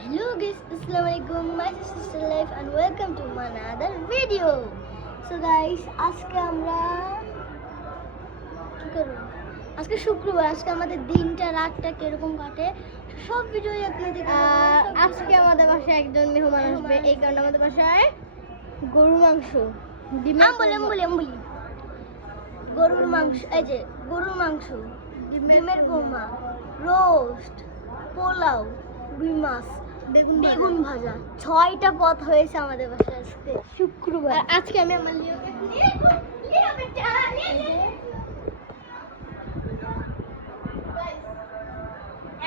Hello guys, Assalamualaikum. My sister life and welcome to another video. So guys, আজকে আমরা কি করব? আজকে শুক্রবার, আজকে আমাদের দিনটা রাতটা কিরকম কাটে সব ভিডিওই আপনাদের আজকে আমাদের বাসায় একজন মেহমান আসবে, এই কারণে আমাদের বাসায় গরুর মাংস, আমবলি গরুর মাংস, এই যে গরুর মাংস, ডিমের গোমা, রোস্ট, পোলাও, রুই মাছ, বেগুন ভাজা, 6টা পদ হয়েছে আমাদের বাসায় আজকে শুক্রবার। আজকে আমি আমার লিওকে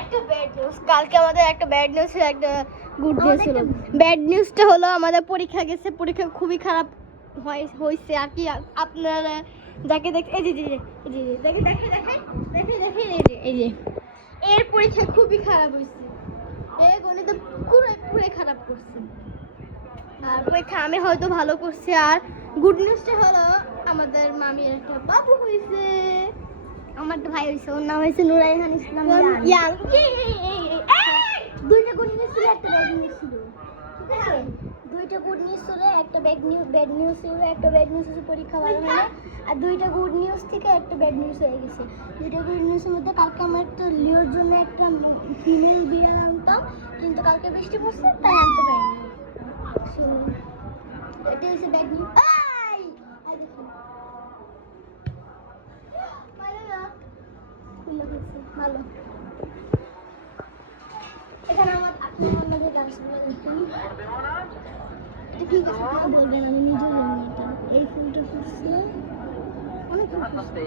একটা ব্যাড নিউজ, কালকে আমাদের একটা ব্যাড নিউজ ছিল, একটা গুড নিউজ ছিল। ব্যাড নিউজটা হলো আমাদের পরীক্ষা গেছে, পরীক্ষা খুবই খারাপ হয়েছে আর কি। আপনারা যাকে দেখে এই যে এই যে এর পরীক্ষা খুবই খারাপ হয়েছে, এই গণিত পুরো খারাপ করছে। আর পরীক্ষা আমি হয়তো ভালো করছি। আর গুড নিউজটা হলো আমাদের মামির একটা বাবু হয়েছে, আমার তো ভাই হয়েছে, ওর নাম হয়েছে নুরাইহান ইসলাম ইয়াং। দুইটা গুড নিউজ ছিল, একটা ব্যাড নিউজ ছিল, ঠিক আছে? দুইটা গুড নিউজ ছিল, একটা ব্যাড নিউজ ছিল। একটা ব্যাড নিউজ হচ্ছে পরীক্ষা ভালো হয় না, আর দুইটা গুড নিউজ থেকে একটা ব্যাড নিউজ হয়ে গেছে। দুইটা গুড নিউজের মধ্যে কালকে আমরা একটা লিওর জন্য একটা ফিমেল বিড়াল আনতাম, কিন্তু কালকে বৃষ্টি পড়ছে তাই আনতে পারিনি। So, এটা হচ্ছে ব্যাড নিউজ। ভালো, এখানে আমাদের গাছগুলো দেখুন, এটা কি গাছ বলবেন, আমি নিজেও জানি এটা। এই ফুলটা ফুটছে, অনেক ফুল ফুটছে,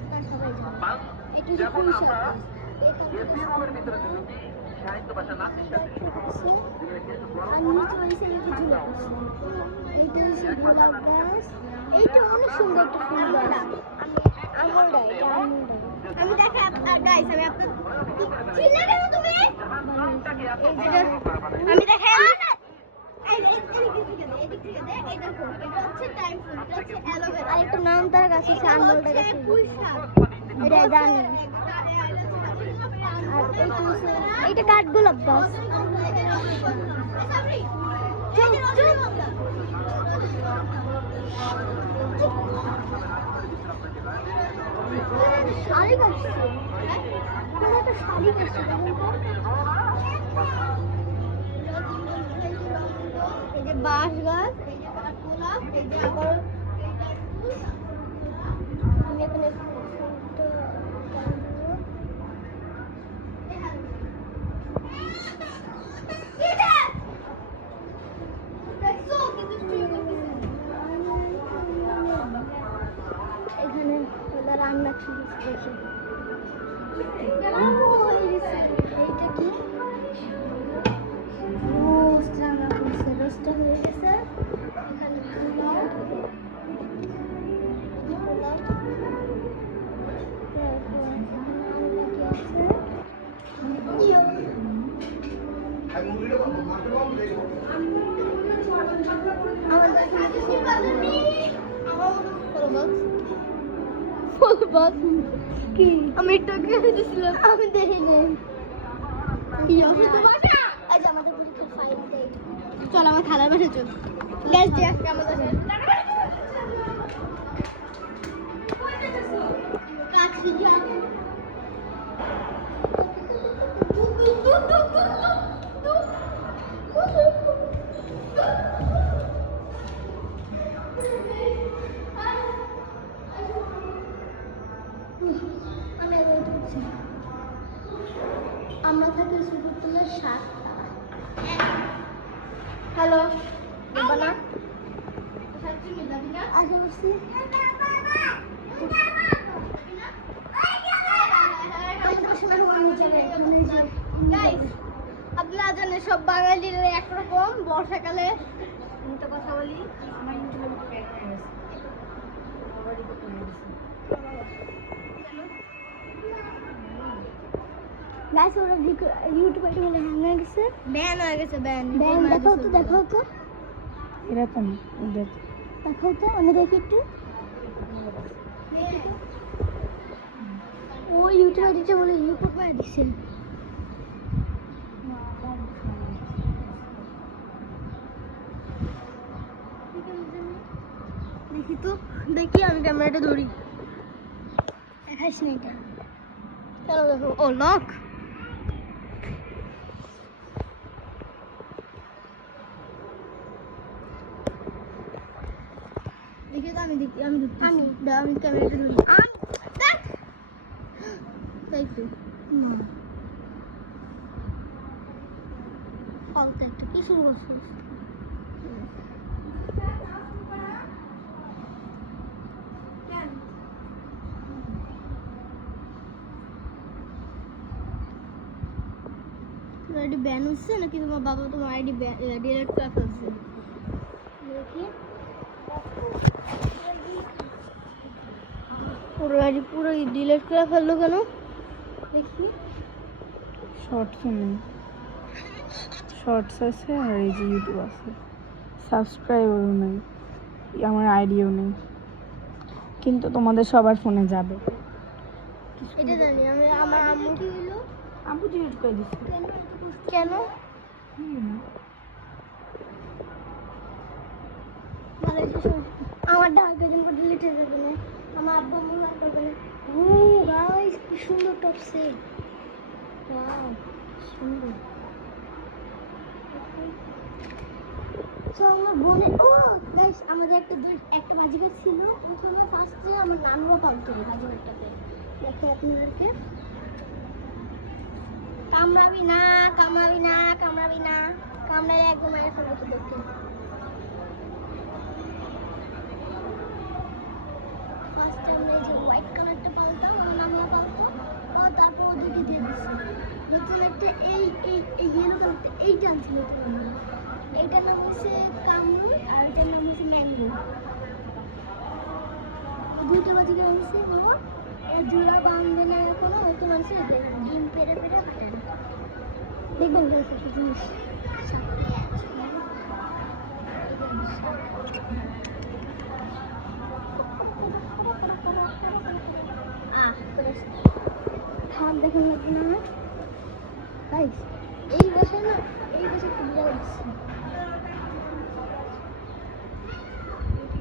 আপনারা সবাই জানেন। এটা হচ্ছে পুঁই শাক গাছ, আর নিচে ওই সাইডে ঝুলে পড়ছে। এইটা হচ্ছে গোলাপ গাছ, এইটা অনেক সুন্দর একটা ফুল গাছ, আমলডা, এটা আমলডা। আমি দেখে গাইস, আমি আপনাদের চিল্লা কেন তুমি? আমি দেখে আরেকটা নাম তার গাছ আছে, আমলডা গাছ, এটা জানি। আর এইটা কাঠগোলাপ গাছ। শাড়ি গাছ, একটা শাড়ি গাছ, এই যে বাঁশ গাছ, এই যে কাঠগোলাপ, এই যে আবার আমি এখানে এখানে রান্না ঠিক দেখি। এইটা কি রোস্ট রান্না করছে, রোস্টটা হয়ে গেছে। এখানে পোলাও, আমি একটু দিয়েছিলাম, আমি দেখিনি। আজ আমাদের পরীক্ষার ফাইল দেয়। চল আমার খালার বাসায় চল, গ্যাস দিয়ে আসছে আমাদের আমরা থাকি সুপুরতলার 7 তলায়। হ্যালো বানা আশা করছি আপনারা জানেন সব বাঙালির একরকম, বর্ষাকালে তো কথা বলি, আমার গাইস ওরা ইউটিউবে বলে হ্যাং হয়ে গেছে, ব্যান হয়ে গেছে, ব্যান দেখাও তো এটা তো না, দেখাও তো, আমি দেখি একটু। ও ইউটিউবে দিচ্ছে বলে ইউটিউব করে দিচ্ছে। দেখি তো, দেখি আমি ক্যামেরাটা ধরি। দেখাইস না এটা। চলো দেখো, ও লক। দেখি তো, আমি দেখি, আমি দেখি, আমি ক্যামেরাটা ধরি। তাই তো না ফালতু একটা কি শুরু করছিস? তোমার আইডি ব্যান হচ্ছে নাকি তোমার বাবা তোমার আইডি ডিলিট করে ফেলছে? দেখি পুরো আইডি পুরো ডিলিট করে ফেললো কেন? দেখি। শর্টস নেই, শর্টস আছে আর এই যে ইউটিউব আছে, সাবস্ক্রাইবারও নেই, আমার আইডিও নেই, কিন্তু তোমাদের সবার ফোনে যাবে। এটা জানি আমি। আমার আম্মু কি হলো? আম্মু ডিলিট করে দিচ্ছে। কেন? ভালো হয়েছে শোন। আমার ডাক দিন করে ডিলিট হয়ে যাবে না। আমার আব্বা মনে হয় করবে না। ও গাইস কি সুন্দর টপ সেট। ওয়াও সুন্দর। তো আমার বোনের গাইস আমাদের একটা বাজিকার ছিল। ওখানে ফার্স্টে আমার নানুরা পালতো বাজিকারটাকে। দেখো আপনাদেরকে কামড়াবি না, কামড়াবি না, কামড়াবি না, কামড়ালে একদম মেরে ফেলবো তোদেরকে। ফার্স্ট টাইম এই যে হোয়াইট কালারটা পালতাম, আমার নানুরা পালতো। ও তারপর ওদেরকে দিয়ে দিচ্ছি। নতুন একটা এই ইয়েলো কালারটা এইটা আনছিল। এইটার নাম হচ্ছে কামরুল আর এটার নাম হচ্ছে ম্যাঙ্গো। দুইটা বাজিকে আনছে বাবা। এর জোড়া বাঁধবে না এখনো, হয়তো মানুষের ডিম পেড়ে পেড়ে কাটেন। দেখবেন একটা জিনিস খান দেখেন লাগবে না আমার গাইস। এই বছর না, এই বছর খুব ভালো লাগছে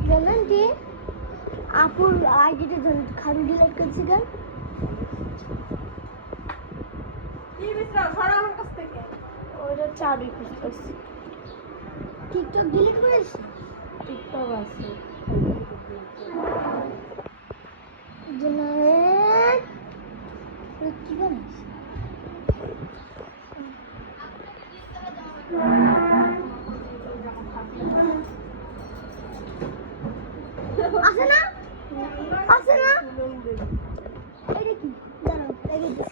জানেন যে আপুর আইডিটা খালি ডিলিট করছি কেন? ওইটা চারই করতেছি। টিকটক ডিলিট করেছি। টিকটক আছে। জেনারেট কি বানাইছ? আছে না? আছে না? এইটা কি? দাঁড়াও, এই যে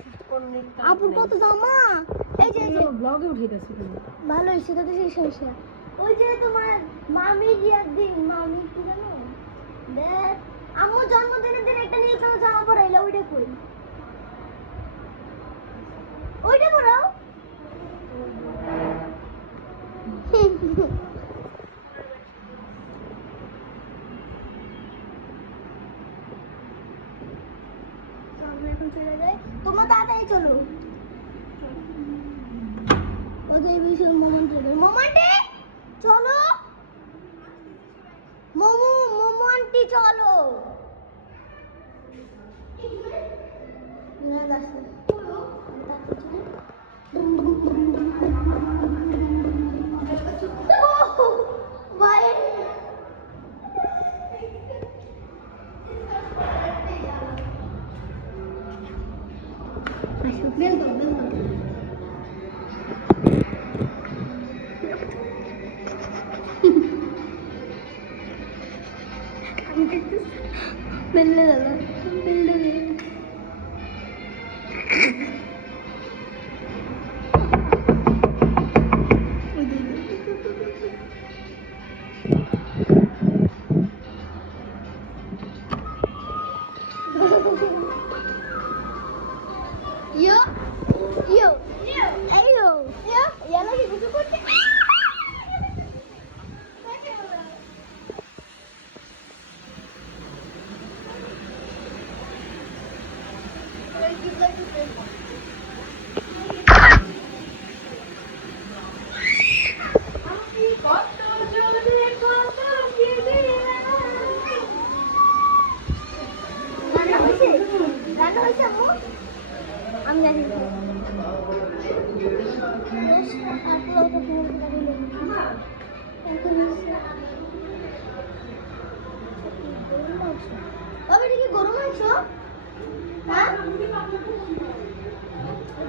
আপুর কত জামা। এই যে ব্লগে উঠে গেছে। ভালো হয়েছে তো সেই সমস্যা। ওই যে তোমার মামি দিয়ার দিন, মামি কি জানো দেখ আম্মু জন্মদিনের দিন একটা নীল কালার জামা পরাইলো, ওইটা কই? ওইটা পরাও। আমরা এখন চলে যাই। তোমরা তাড়াতাড়ি চলো। ওদের বিষয় মোমান্টি চলো। মোমান্টি চলো। বেললে দাদা বেললে বাবা এটা কি গরু মাংস? হ্যাঁ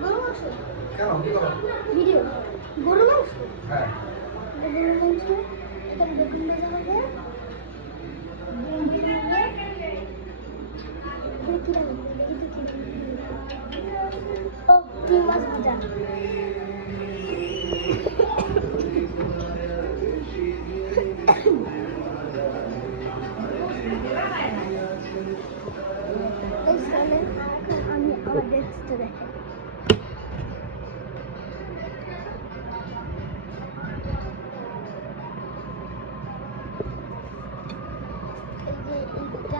গরু মাংস ভিডিও গরু মাংস এটা গরু মাংস এখানে বেগুন ভাজা হবে ও তিন মাছ ভাজা আমি আমার ডেস্কটা দেখাই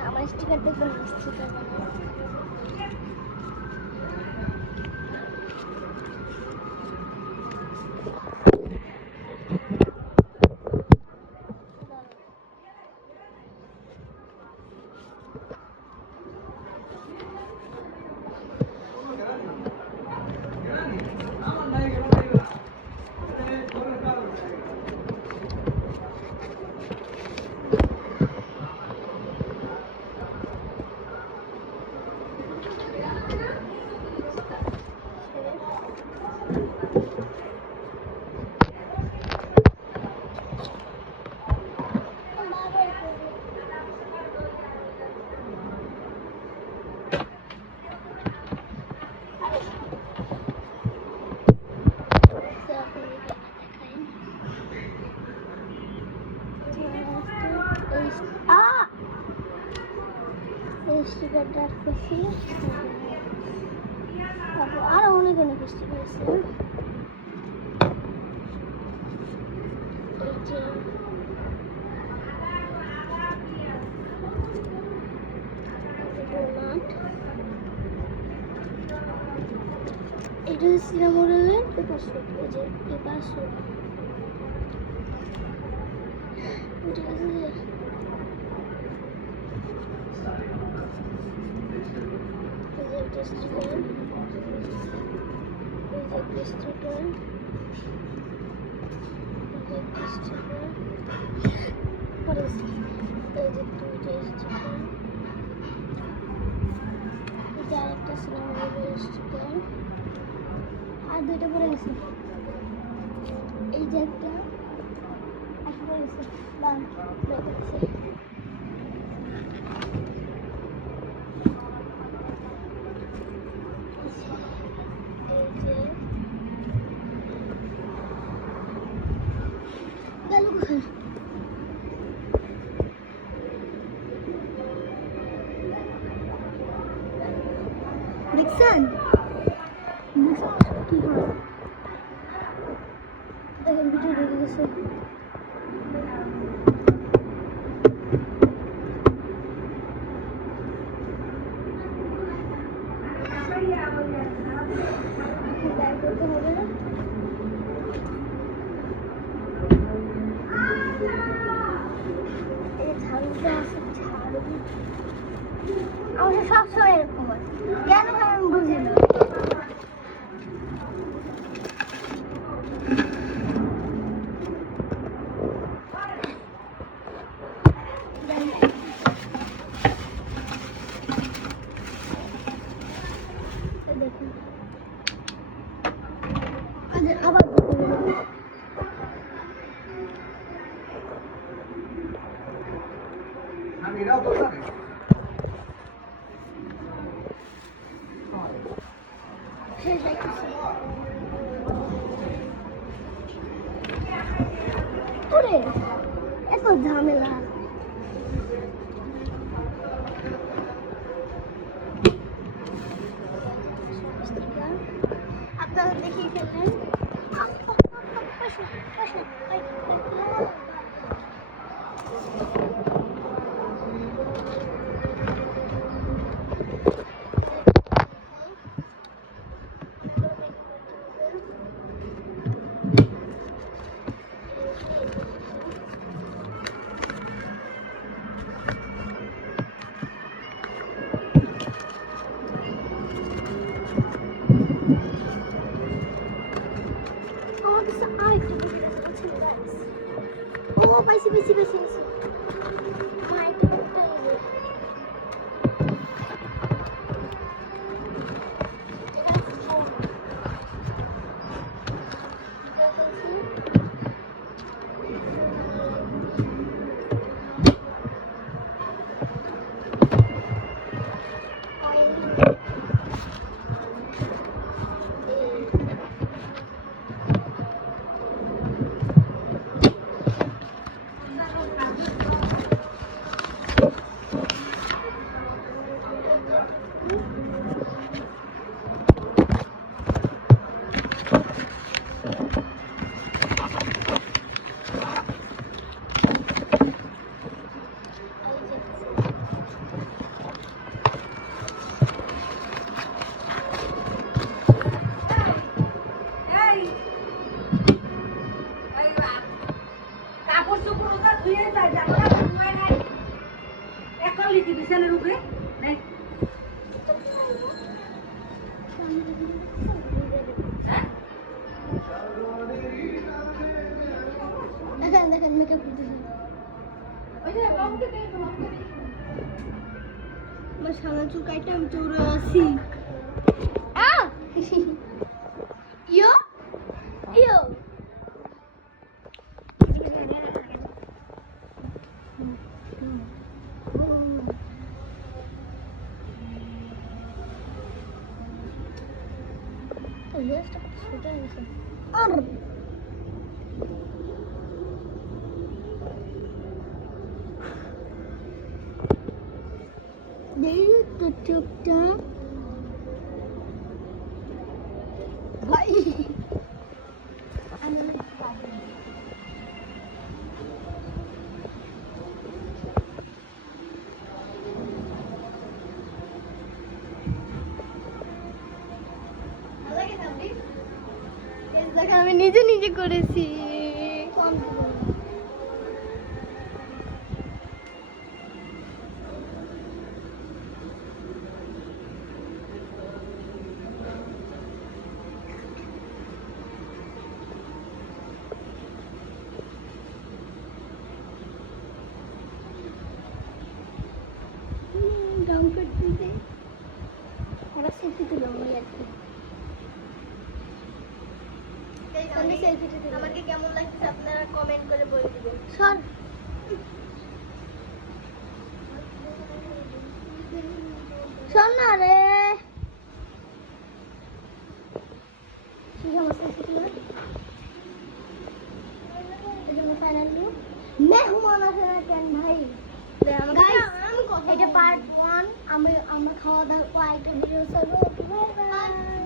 আমার স্টিকার দেখবেন স্টিকার স্টিকারটা রাখতেছি আরো অনেক অনেক স্টিকার আছে এই যে ডোনাট এটা সিরা মডেলের পেপার স্যুট এই যে পেপার স্যুট ঠিক আছে sticker. Is it sticker? Is it sticker? What is it? Is it sticker? Is that a small sticker? আর দুইটা পরে গেছে এই যে একটা আসলে গেছে বান রেখেছে দেখছেন কি হয় দেখেন ভিডিও ঢুকে গেছে আমার সবসময় এরকম হয় কেন হয় আমি বুঝি না আবার এত ঝামেলা আপনারা দেখিয়ে ফেললেন কাছে আরেকটা ছিল guys। ও পাইছি পাইছি পাইছি পাইছি। আরেকটা কুত্তা নেবে। কাপড় চোপড় ওটা ধুয়ে যায় জামাটা ধুয়ে নাই এখন লিখি বিছানার উপরে নাই দেখেন দেখেন মেকআপ করতেছি। আমার সাদা চুল কাইটা আমি চৌড়ে আছি ইয়ো ইয়ো ড্রেসটা কত ছোট হয়ে গেছে। আর চোখটা ভাই আমি দেখেন আমি নিজে নিজে করেছি রং করতে ওরা সেলফি তুলো ওই আর কি। আমাকে কেমন লাগছে আপনারা কমেন্ট করে বলে দিবেন সর সর না রে ঠিক আছে সেলফি তুলো এজন্য ফাইনাল লুক মেহমান আছে না কেন ভাই Guys, এটা পার্ট 1 আমরা খাওয়া দাওয়া একটা ভিডিও করব। Bye bye.